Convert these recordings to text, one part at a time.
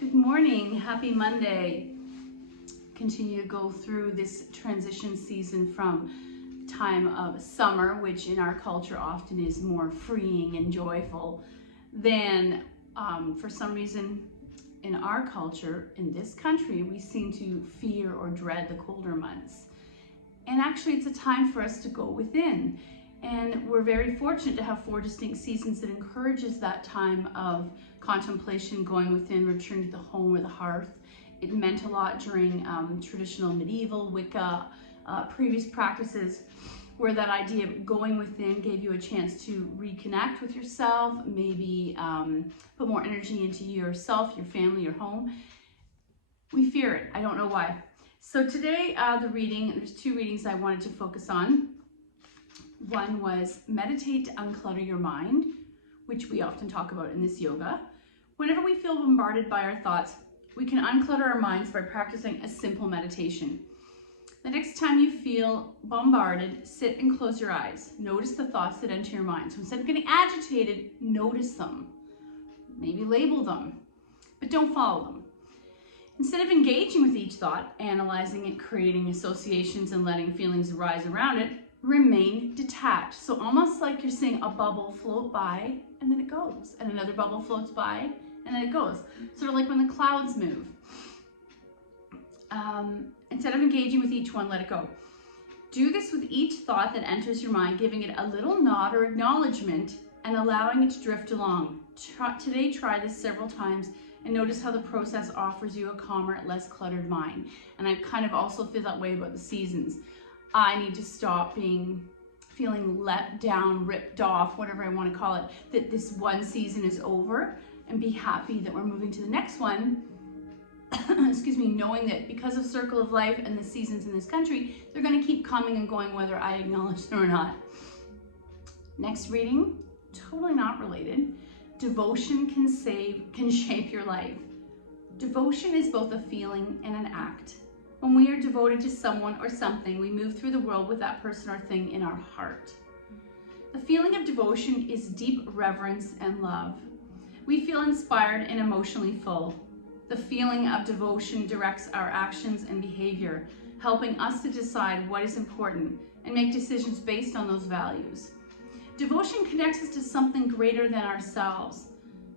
Good morning, happy Monday. Continue to go through this transition season from time of summer, which in our culture often is more freeing and joyful than for some reason in our culture, in this country, we seem to fear or dread the colder months. And actually it's a time for us to go within. And we're very fortunate to have 4 distinct seasons that encourages that time of contemplation, going within, returning to the home or the hearth. It meant a lot during traditional medieval Wicca, previous practices, where that idea of going within gave you a chance to reconnect with yourself, maybe put more energy into yourself, your family, your home. We fear it, I don't know why. So today, there's 2 readings I wanted to focus on. One was meditate to unclutter your mind, which we often talk about in this yoga. Whenever we feel bombarded by our thoughts, we can unclutter our minds by practicing a simple meditation. The next time you feel bombarded, sit and close your eyes. Notice the thoughts that enter your mind. So instead of getting agitated, notice them. Maybe label them, but don't follow them. Instead of engaging with each thought, analyzing it, creating associations, and letting feelings arise around it, remain detached. So almost like you're seeing a bubble float by and then it goes, and another bubble floats by and then it goes. Sort of like when the clouds move. Instead of engaging with each one, let it go. Do this with each thought that enters your mind, giving it a little nod or acknowledgement and allowing it to drift along. Today, try this several times and notice how the process offers you a calmer, less cluttered mind. And I kind of also feel that way about the seasons. I need to stop feeling let down, ripped off, whatever I want to call it, that this one season is over, and be happy that we're moving to the next one. Excuse me, knowing that because of circle of life and the seasons in this country, they're going to keep coming and going whether I acknowledge them or not. Next reading, totally not related. Devotion can shape your life. Devotion is both a feeling and an act. When we are devoted to someone or something, we move through the world with that person or thing in our heart. The feeling of devotion is deep reverence and love. We feel inspired and emotionally full. The feeling of devotion directs our actions and behavior, helping us to decide what is important and make decisions based on those values. Devotion connects us to something greater than ourselves.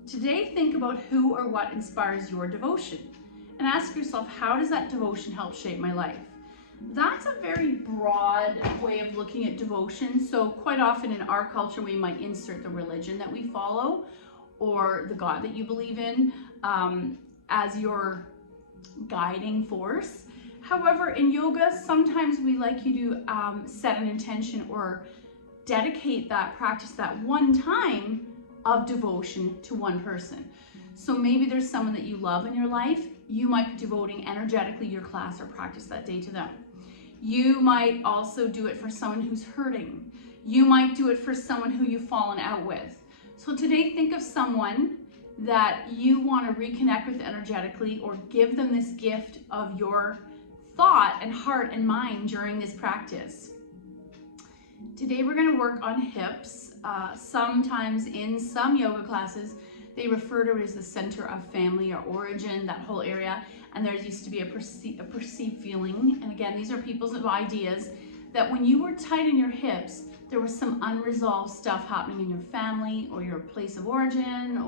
Today, think about who or what inspires your devotion. And ask yourself, how does that devotion help shape my life? That's a very broad way of looking at devotion. So quite often in our culture, we might insert the religion that we follow or the God that you believe in as your guiding force. However, in yoga, sometimes we like you to set an intention or dedicate that practice, that one time of devotion to one person. So maybe there's someone that you love in your life. You might be devoting energetically your class or practice that day to them. You might also do it for someone who's hurting. You might do it for someone who you've fallen out with. So today, think of someone that you want to reconnect with energetically or give them this gift of your thought and heart and mind during this practice. Today, we're going to work on hips. Sometimes in some yoga classes, they refer to it as the center of family or origin, that whole area. And there used to be a perceived feeling. And again, these are people's ideas that when you were tight in your hips, there was some unresolved stuff happening in your family or your place of origin.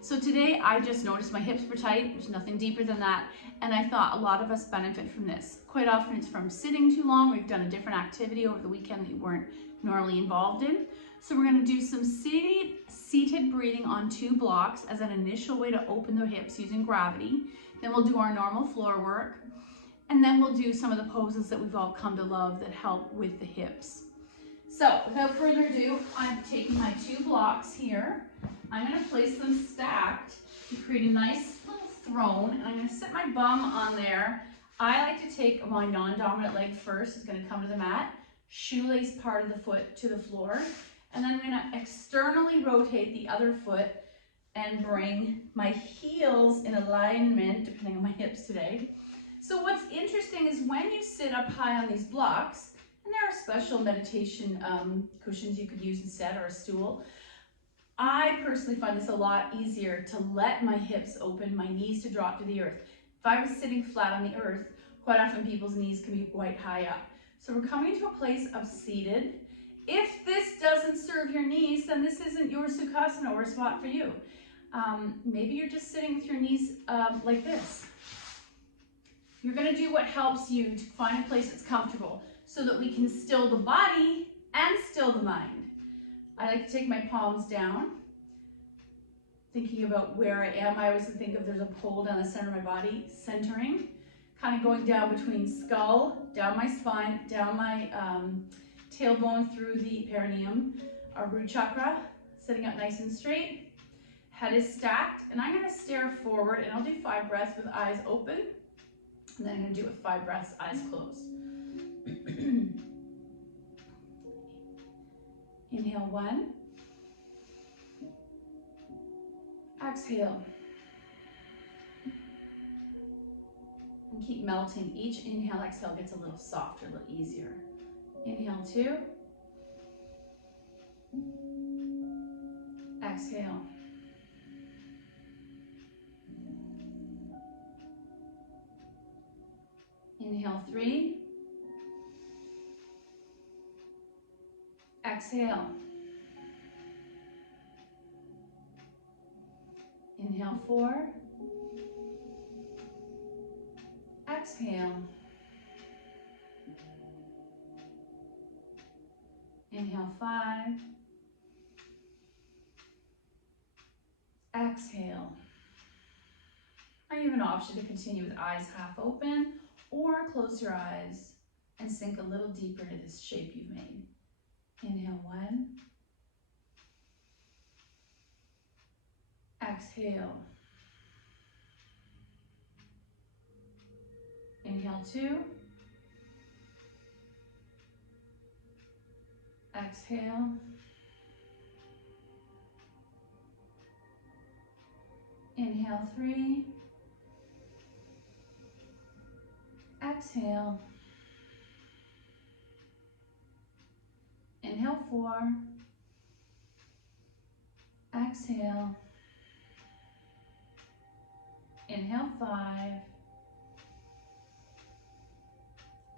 So today I just noticed my hips were tight. There's nothing deeper than that. And I thought a lot of us benefit from this. Quite often it's from sitting too long. We've done a different activity over the weekend that you weren't normally involved in. So we're going to do some seated breathing on 2 blocks as an initial way to open the hips using gravity. Then we'll do our normal floor work. And then we'll do some of the poses that we've all come to love that help with the hips. So without further ado, I'm taking my 2 blocks here. I'm going to place them stacked to create a nice little throne. And I'm going to sit my bum on there. I like to take my non-dominant leg first. It's going to come to the mat. Shoelace part of the foot to the floor. And then I'm going to externally rotate the other foot and bring my heels in alignment, depending on my hips today. So what's interesting is when you sit up high on these blocks, and there are special meditation cushions you could use instead, or a stool, I personally find this a lot easier to let my hips open, my knees to drop to the earth. If I was sitting flat on the earth, quite often people's knees can be quite high up. So we're coming to a place of seated. If this doesn't serve your knees, then this isn't your Sukhasana or spot for you. Maybe you're just sitting with your knees like this. You're going to do what helps you to find a place that's comfortable so that we can still the body and still the mind. I like to take my palms down, thinking about where I am. I always think of there's a pole down the center of my body, centering, kind of going down between skull, down my spine, down my tailbone through the perineum, our root chakra, sitting up nice and straight. Head is stacked, and I'm going to stare forward, and I'll do 5 breaths with eyes open, and then I'm going to do it with 5 breaths, eyes closed. Inhale 1. Exhale. And keep melting. Each inhale, exhale gets a little softer, a little easier. Inhale 2. Exhale. Inhale 3. Exhale. Inhale 4. Exhale. Inhale 5. Exhale. Now you have an option to continue with eyes half open or close your eyes and sink a little deeper into this shape you've made. Inhale 1. Exhale. Inhale 2. Exhale. Inhale 3. Exhale. Inhale 4. Exhale. Inhale 5.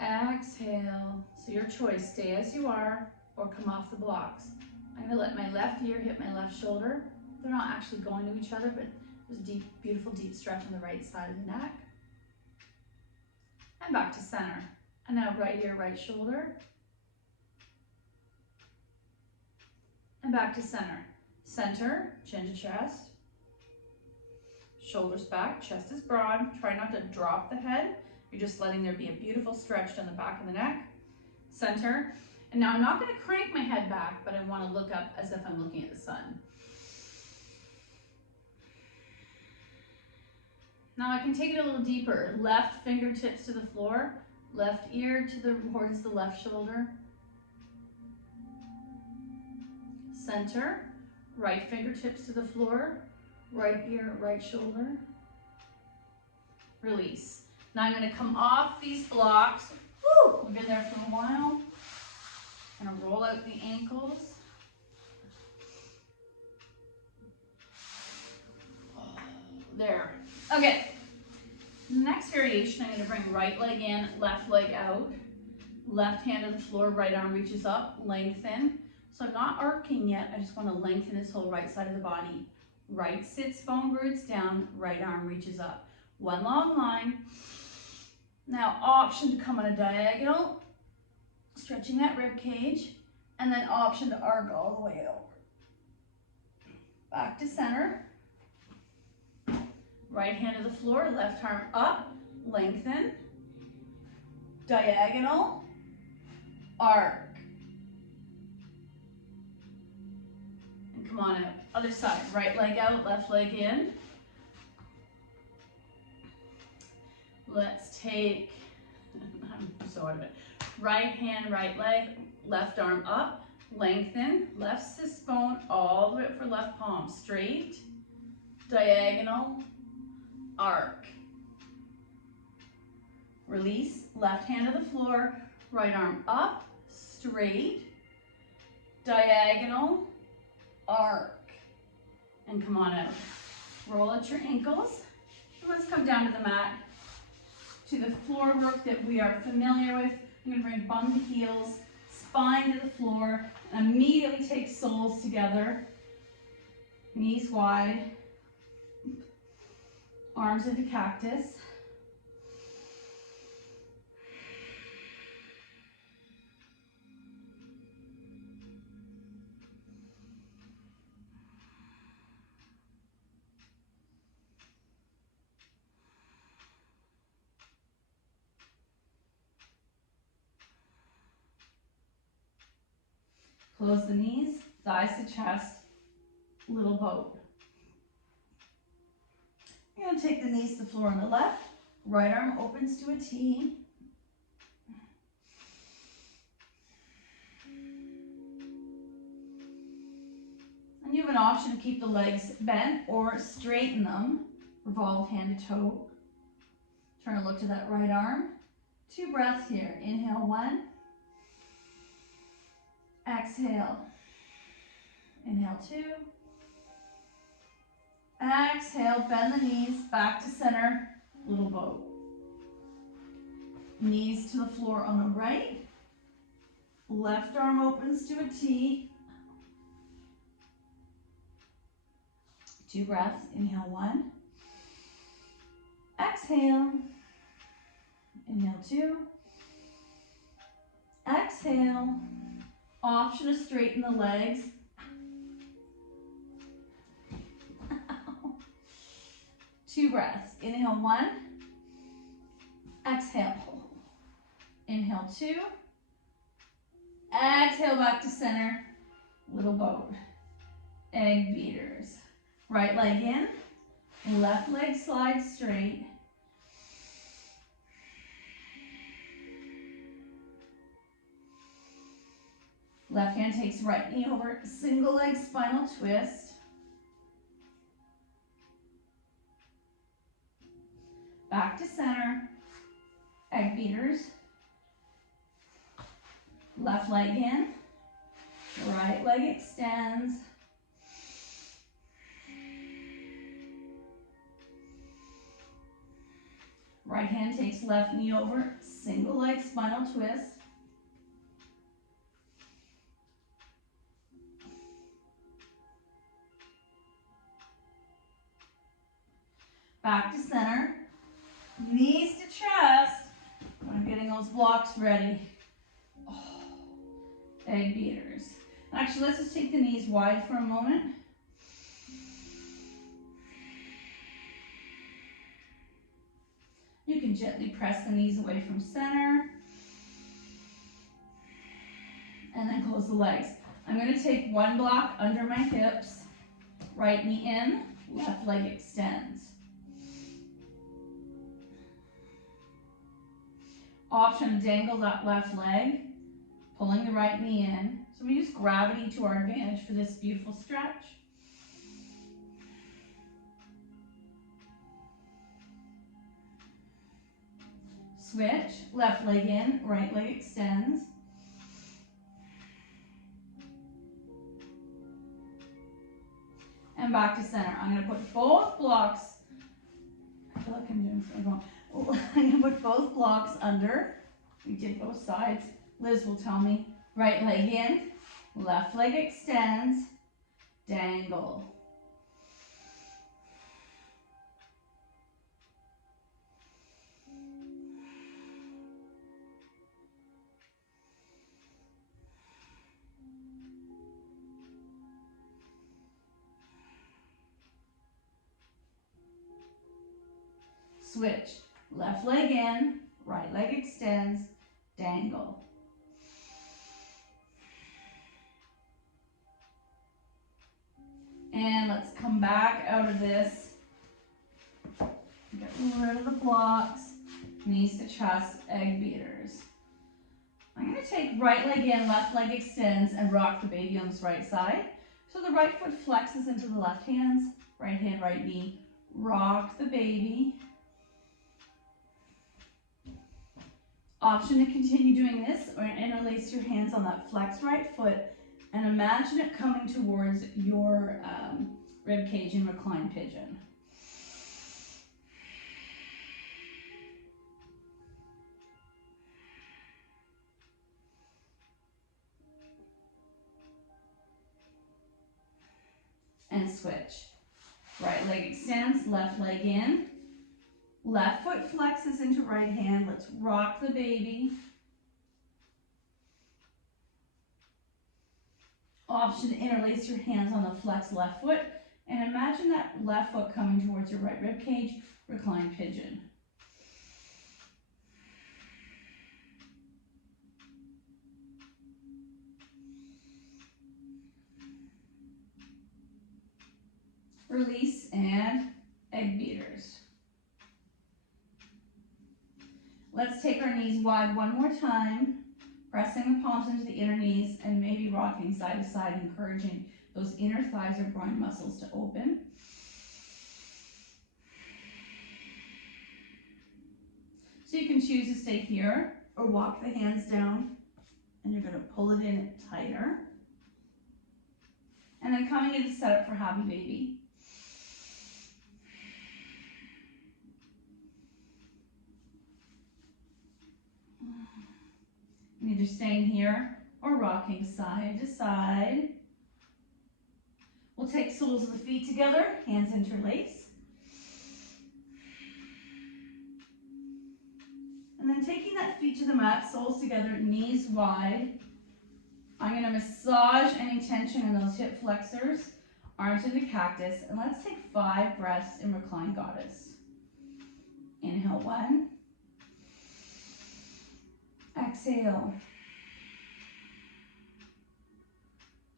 Exhale. So your choice, stay as you are or come off the blocks. I'm going to let my left ear hit my left shoulder. They're not actually going to each other, but there's a deep, beautiful deep stretch on the right side of the neck. And back to center. And now right ear, right shoulder. And back to center. Center, chin to chest. Shoulders back, chest is broad. Try not to drop the head. You're just letting there be a beautiful stretch down the back of the neck. Center. And now I'm not going to crank my head back, but I want to look up as if I'm looking at the sun. Now I can take it a little deeper. Left fingertips to the floor. Left ear towards the left shoulder. Center. Right fingertips to the floor. Right ear, right shoulder. Release. Now I'm going to come off these blocks. Woo! We've been there for a while. I'm going to roll out the ankles. There. Okay. Next variation, I'm going to bring right leg in, left leg out. Left hand to the floor, right arm reaches up, lengthen. So I'm not arcing yet. I just want to lengthen this whole right side of the body. Right sits bone roots down, right arm reaches up. One long line. Now option to come on a diagonal, stretching that rib cage, and then option to arc all the way over. Back to center. Right hand to the floor, left arm up, lengthen, diagonal, arc. And come on out. Other side, right leg out, left leg in. Let's take, I'm so out of it. Right hand, right leg, left arm up, lengthen, left sits bone all the way up for left palm. Straight, diagonal, arc. Release, left hand to the floor, right arm up, straight, diagonal, arc. and come on out. Roll out your ankles. And let's come down to the mat, to the floor work that we are familiar with. I'm going to bring bum to heels, spine to the floor, and immediately take soles together. Knees wide, arms into cactus. Close the knees, thighs to chest, little boat. You're going to take the knees to the floor on the left, right arm opens to a T. And you have an option to keep the legs bent or straighten them. Revolve hand to toe. Turn to look to that right arm. 2 breaths here. Inhale 1. Exhale. Inhale 2. Exhale, bend the knees, back to center, little boat. Knees to the floor on the right. Left arm opens to a T. 2 breaths. Inhale 1. Exhale. Inhale 2. Exhale. Option to straighten the legs. 2 breaths. Inhale 1. Exhale. Inhale 2. Exhale back to center. Little boat. Egg beaters. Right leg in. Left leg slides straight. Left hand takes right knee over, single leg spinal twist. Back to center, egg beaters. Left leg in, right leg extends. Right hand takes left knee over, single leg spinal twist. Back to center, knees to chest. I'm getting those blocks ready. Oh, egg beaters. Actually, let's just take the knees wide for a moment. You can gently press the knees away from center. And then close the legs. I'm going to take 1 block under my hips. Right knee in, left leg extends. Option to dangle that left leg, pulling the right knee in. So we use gravity to our advantage for this beautiful stretch. Switch, left leg in, right leg extends. And back to center. I'm going to put both blocks, I feel like I'm doing something wrong. I'm going to put both blocks under. We did both sides. Liz will tell me. Right leg in, left leg extends, dangle. Switch, left leg in, right leg extends, dangle. And let's come back out of this. Get rid of the blocks, knees to chest, egg beaters. I'm going to take right leg in, left leg extends, and rock the baby on this right side. So the right foot flexes into the left hands, right hand, right knee. Rock the baby. Option to continue doing this or interlace your hands on that flexed right foot and imagine it coming towards your rib cage and recline pigeon. And switch. Right leg extends, left leg in. Left foot flexes into right hand. Let's rock the baby. Option to interlace your hands on the flexed left foot and imagine that left foot coming towards your right rib cage, recline pigeon. Release and egg beaters. Let's take our knees wide one more time, pressing the palms into the inner knees and maybe rocking side to side, encouraging those inner thighs or groin muscles to open. So you can choose to stay here or walk the hands down and you're going to pull it in tighter. And then coming into setup for happy baby. Either staying here or rocking side to side. We'll take soles of the feet together, hands interlace. And then taking that feet to the mat, soles together, knees wide. I'm going to massage any tension in those hip flexors, arms into cactus, and let's take 5 breaths in reclined goddess. Inhale 1. Exhale.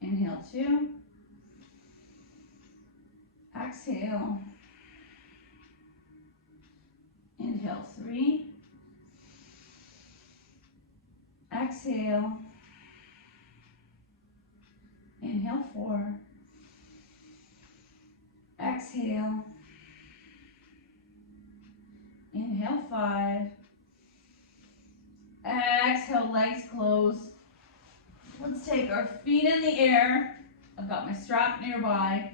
Inhale 2. Exhale. Inhale 3. Exhale. Inhale 4. Exhale. Inhale 5. Exhale, legs close. Let's take our feet in the air. I've got my strap nearby.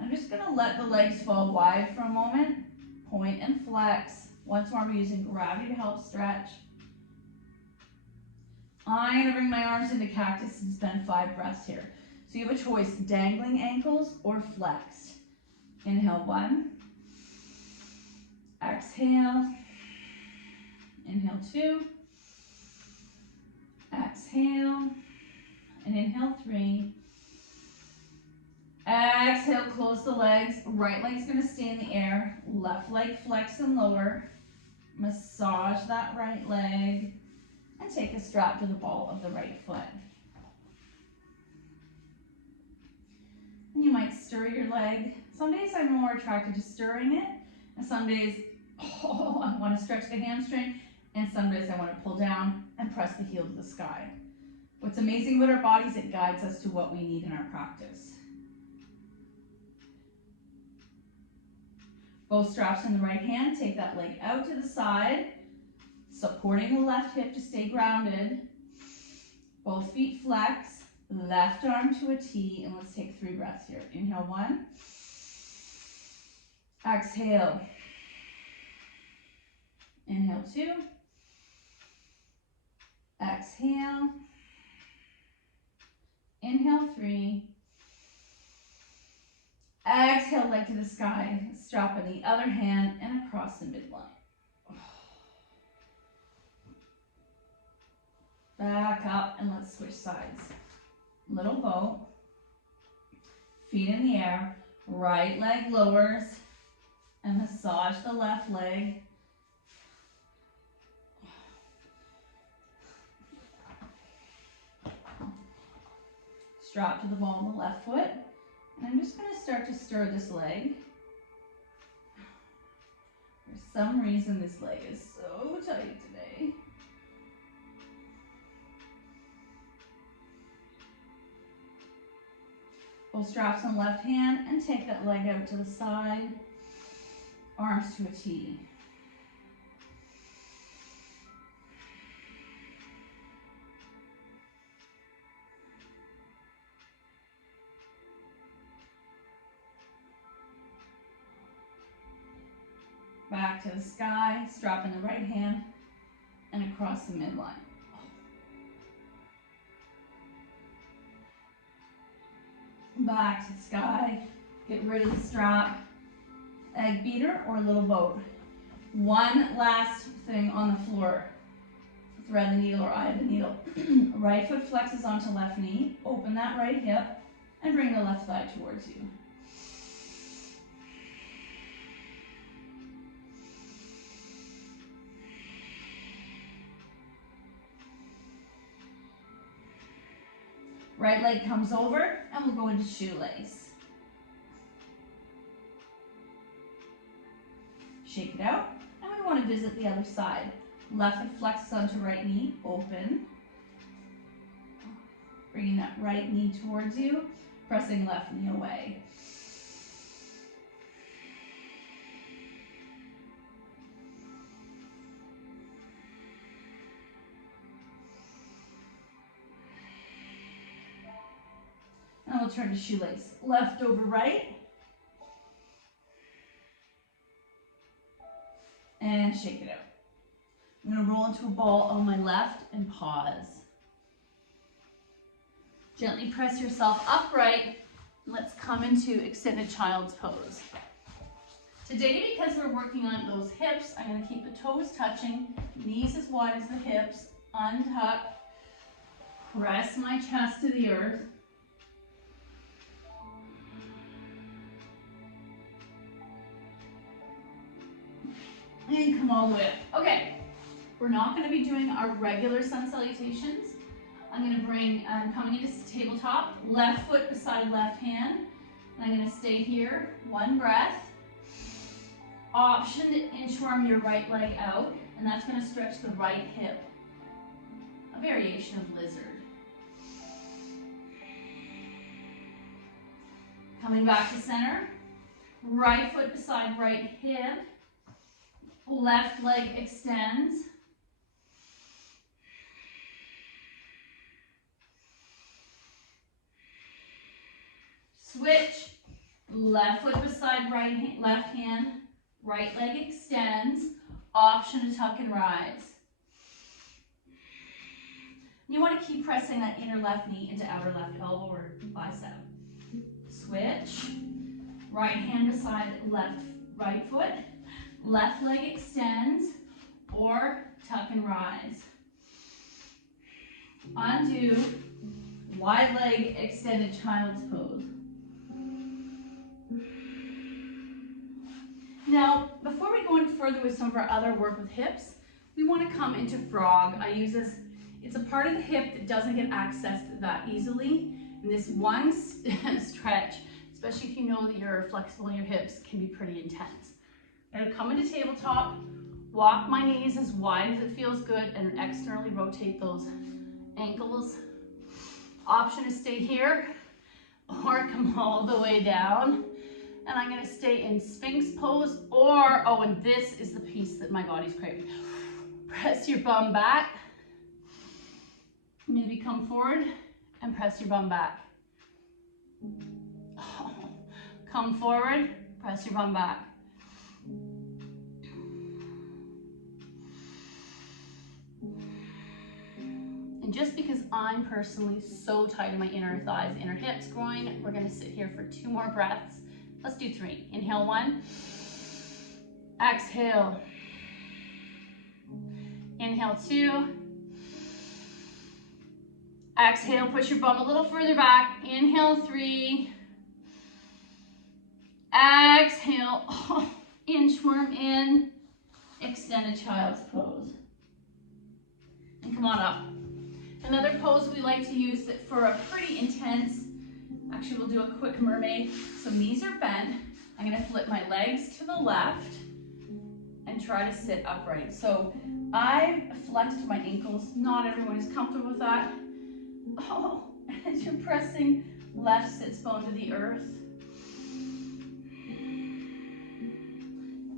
I'm just going to let the legs fall wide for a moment. Point and flex. Once more, we're using gravity to help stretch. I'm going to bring my arms into cactus and spend 5 breaths here. So you have a choice, dangling ankles or flexed. Inhale 1. Exhale. Inhale 2. Exhale. And inhale 3. Exhale, close the legs. Right leg's going to stay in the air. Left leg flex and lower. Massage that right leg. And take a strap to the ball of the right foot. And you might stir your leg. Some days I'm more attracted to stirring it. And some days, I want to stretch the hamstring. And some days I want to pull down and press the heel to the sky. What's amazing about our bodies, it guides us to what we need in our practice. Both straps in the right hand, take that leg out to the side, supporting the left hip to stay grounded. Both feet flex, left arm to a T, and let's take 3 breaths here. Inhale 1. Exhale. Inhale 2. Exhale. Inhale 3. Exhale, leg to the sky. Strap in the other hand and across the midline. Back up and let's switch sides. Little boat. Feet in the air. Right leg lowers and massage the left leg. Strap to the ball of the left foot. And I'm just going to start to stir this leg. For some reason, this leg is so tight today. Pull straps on left hand and take that leg out to the side. Arms to a T. back to the sky, strap in the right hand, and across the midline. Back to the sky, get rid of the strap, egg beater or little boat. One last thing on the floor. Thread the needle or eye the needle. Right foot flexes onto left knee, open that right hip, and bring the left thigh towards you. Right leg comes over, and we'll go into shoelace. Shake it out, and we want to visit the other side. Left foot flexes onto right knee, open. Bringing that right knee towards you, pressing left knee away. And we'll turn to shoelace. Left over right. And shake it out. I'm going to roll into a ball on my left and pause. Gently press yourself upright. Let's come into extended child's pose. Today, because we're working on those hips, I'm going to keep the toes touching, knees as wide as the hips, untuck, press my chest to the earth. And come all the way up. Okay, we're not going to be doing our regular sun salutations. I'm going to bring, coming into tabletop, left foot beside left hand. And I'm going to stay here, one breath. Option to inchworm your right leg out, and that's going to stretch the right hip. A variation of lizard. Coming back to center, right foot beside right hip. Left leg extends. Switch. Left foot beside left hand. Right leg extends. Option to tuck and rise. You want to keep pressing that inner left knee into outer left elbow or bicep. Switch. Right hand beside right foot. Left leg extends or tuck and rise. Undo, wide leg extended child's pose. Now, before we go any further with some of our other work with hips, we want to come into frog. I use this, it's a part of the hip that doesn't get accessed that easily. And this one stretch, especially if you know that you're flexible in your hips, can be pretty intense. I'm going to come into tabletop, walk my knees as wide as it feels good, and externally rotate those ankles. Option to stay here or come all the way down. And I'm going to stay in Sphinx pose or, oh, and this is the piece that my body's craving. Press your bum back. Maybe come forward and press your bum back. Oh. Come forward, press your bum back. And just because I'm personally so tight in my inner thighs, inner hips, groin, we're going to sit here for 2 more breaths. Let's do 3. Inhale 1. Exhale. Inhale 2. Exhale, push your bum a little further back. Inhale 3. Exhale. Oh, inchworm in. Extended child's pose. And come on up. Another pose we like to use that for a pretty intense, actually we'll do a quick mermaid. So knees are bent. I'm going to flip my legs to the left and try to sit upright. So I flexed my ankles. Not everyone is comfortable with that. Oh, as you're pressing left sits bone to the earth.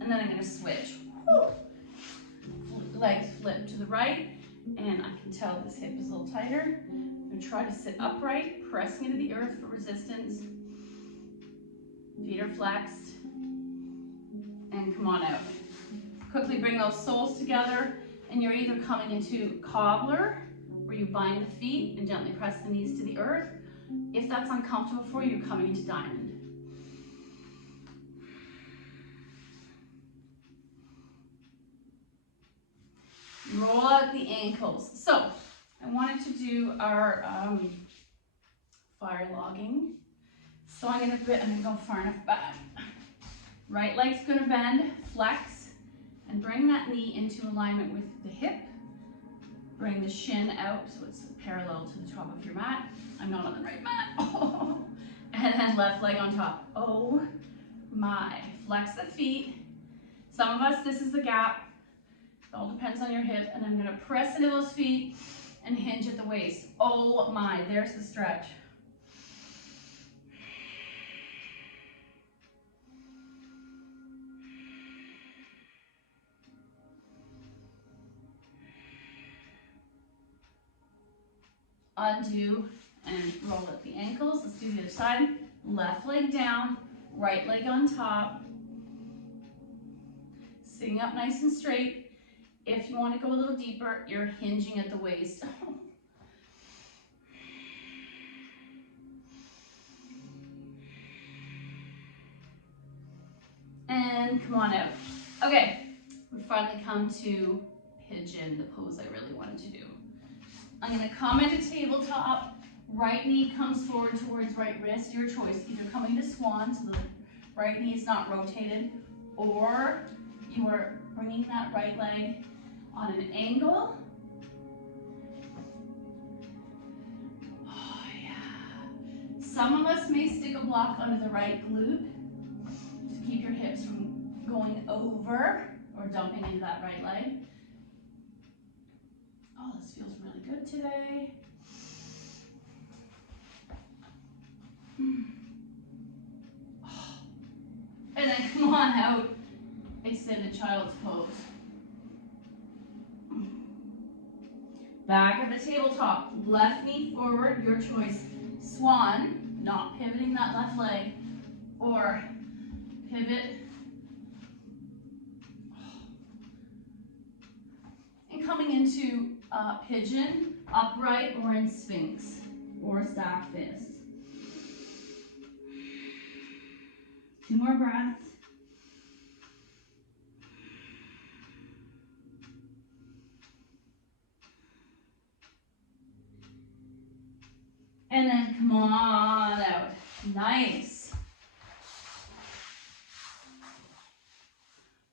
And then I'm going to switch. Whew. Legs flip to the right. And I can tell this hip is a little tighter. I'm going to try to sit upright, pressing into the earth for resistance. Feet are flexed. And come on out. Quickly bring those soles together, and you're either coming into cobbler, where you bind the feet and gently press the knees to the earth. If that's uncomfortable for you, you're coming into diamond. Roll out the ankles. So I wanted to do our fire logging. So I'm gonna go far enough back. Right leg's gonna bend, flex, and bring that knee into alignment with the hip. Bring the shin out so it's parallel to the top of your mat. I'm not on the right mat. Oh. And then left leg on top. Oh my. Flex the feet. Some of us, this is the gap. It all depends on your hip. And I'm gonna press into those feet and hinge at the waist. Oh my, there's the stretch. Undo and roll up the ankles. Let's do the other side. Left leg down, right leg on top. Sitting up nice and straight. If you want to go a little deeper, you're hinging at the waist. And come on out. Okay, we finally come to pigeon, the pose I really wanted to do. I'm going to come into tabletop. Right knee comes forward towards right wrist. Your choice. Either coming to swan, so the right knee is not rotated, or you are bringing that right leg on an angle. Oh, yeah. Some of us may stick a block under the right glute to keep your hips from going over or dumping into that right leg. Oh, this feels really good today. Oh. And then come on out, extended child's pose. Back of the tabletop, left knee forward, your choice. Swan, not pivoting that left leg, or pivot. And coming into pigeon, upright, or in sphinx, or stacked fist. 2 more breaths. And then come on out. Nice.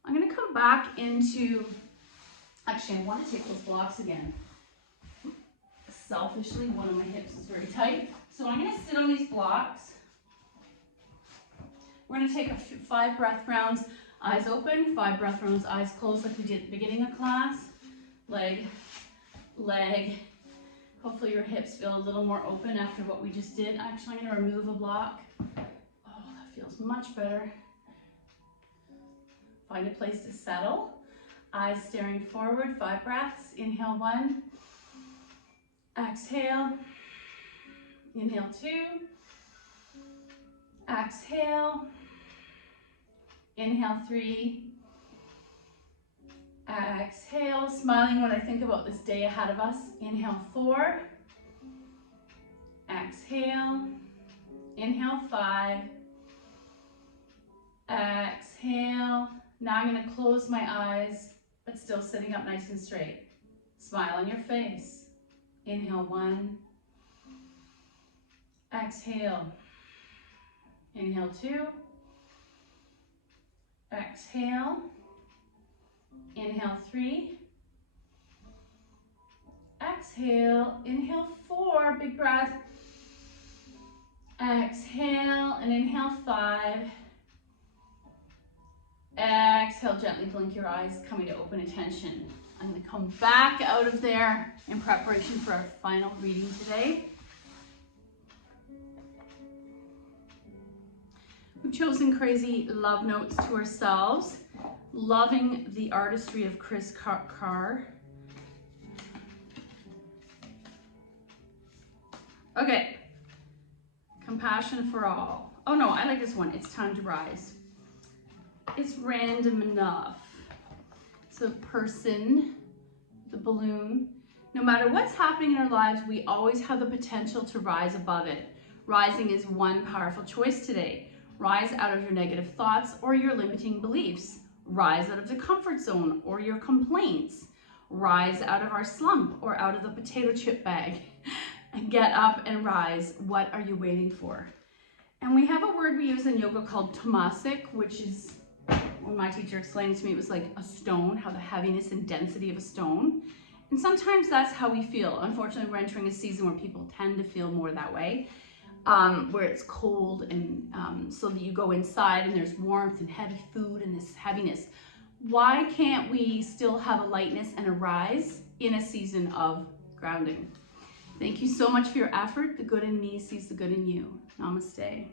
I'm going to come back into, actually I want to take those blocks again. Selfishly, one of my hips is very tight. So I'm going to sit on these blocks. We're going to take 5 breath rounds, eyes open, 5 breath rounds, eyes closed like we did at the beginning of class. Leg, leg. Hopefully your hips feel a little more open after what we just did. Actually, I'm going to remove a block. Oh, that feels much better. Find a place to settle. Eyes staring forward, 5 breaths. Inhale 1. Exhale. Inhale 2. Exhale. Inhale 3. Exhale, smiling when I think about this day ahead of us. Inhale 4. Exhale. Inhale 5. Exhale. Now I'm going to close my eyes, but still sitting up nice and straight. Smile on your face. Inhale 1. Exhale. Inhale 2. Exhale. Inhale 3. Exhale. Inhale 4. Big breath. Exhale and inhale 5. Exhale, gently blink your eyes, coming to open attention. I'm going to come back out of there in preparation for our final reading today. We've chosen crazy love notes to ourselves, loving the artistry of Chris Carr. Okay, compassion for all. Oh no, I like this one. It's time to rise. It's random enough. the person, the balloon. No matter what's happening in our lives, we always have the potential to rise above it. Rising is one powerful choice today. Rise out of your negative thoughts or your limiting beliefs. Rise out of the comfort zone or your complaints. Rise out of our slump or out of the potato chip bag. Get up and rise. What are you waiting for? And we have a word we use in yoga called tamasic, which is, when my teacher explained it to me, it was like a stone, how the heaviness and density of a stone. And sometimes that's how we feel. Unfortunately, we're entering a season where people tend to feel more that way, where it's cold, and so that you go inside and there's warmth and heavy food and this heaviness. Why can't we still have a lightness and a rise in a season of grounding? Thank you so much for your effort. The good in me sees the good in you. Namaste.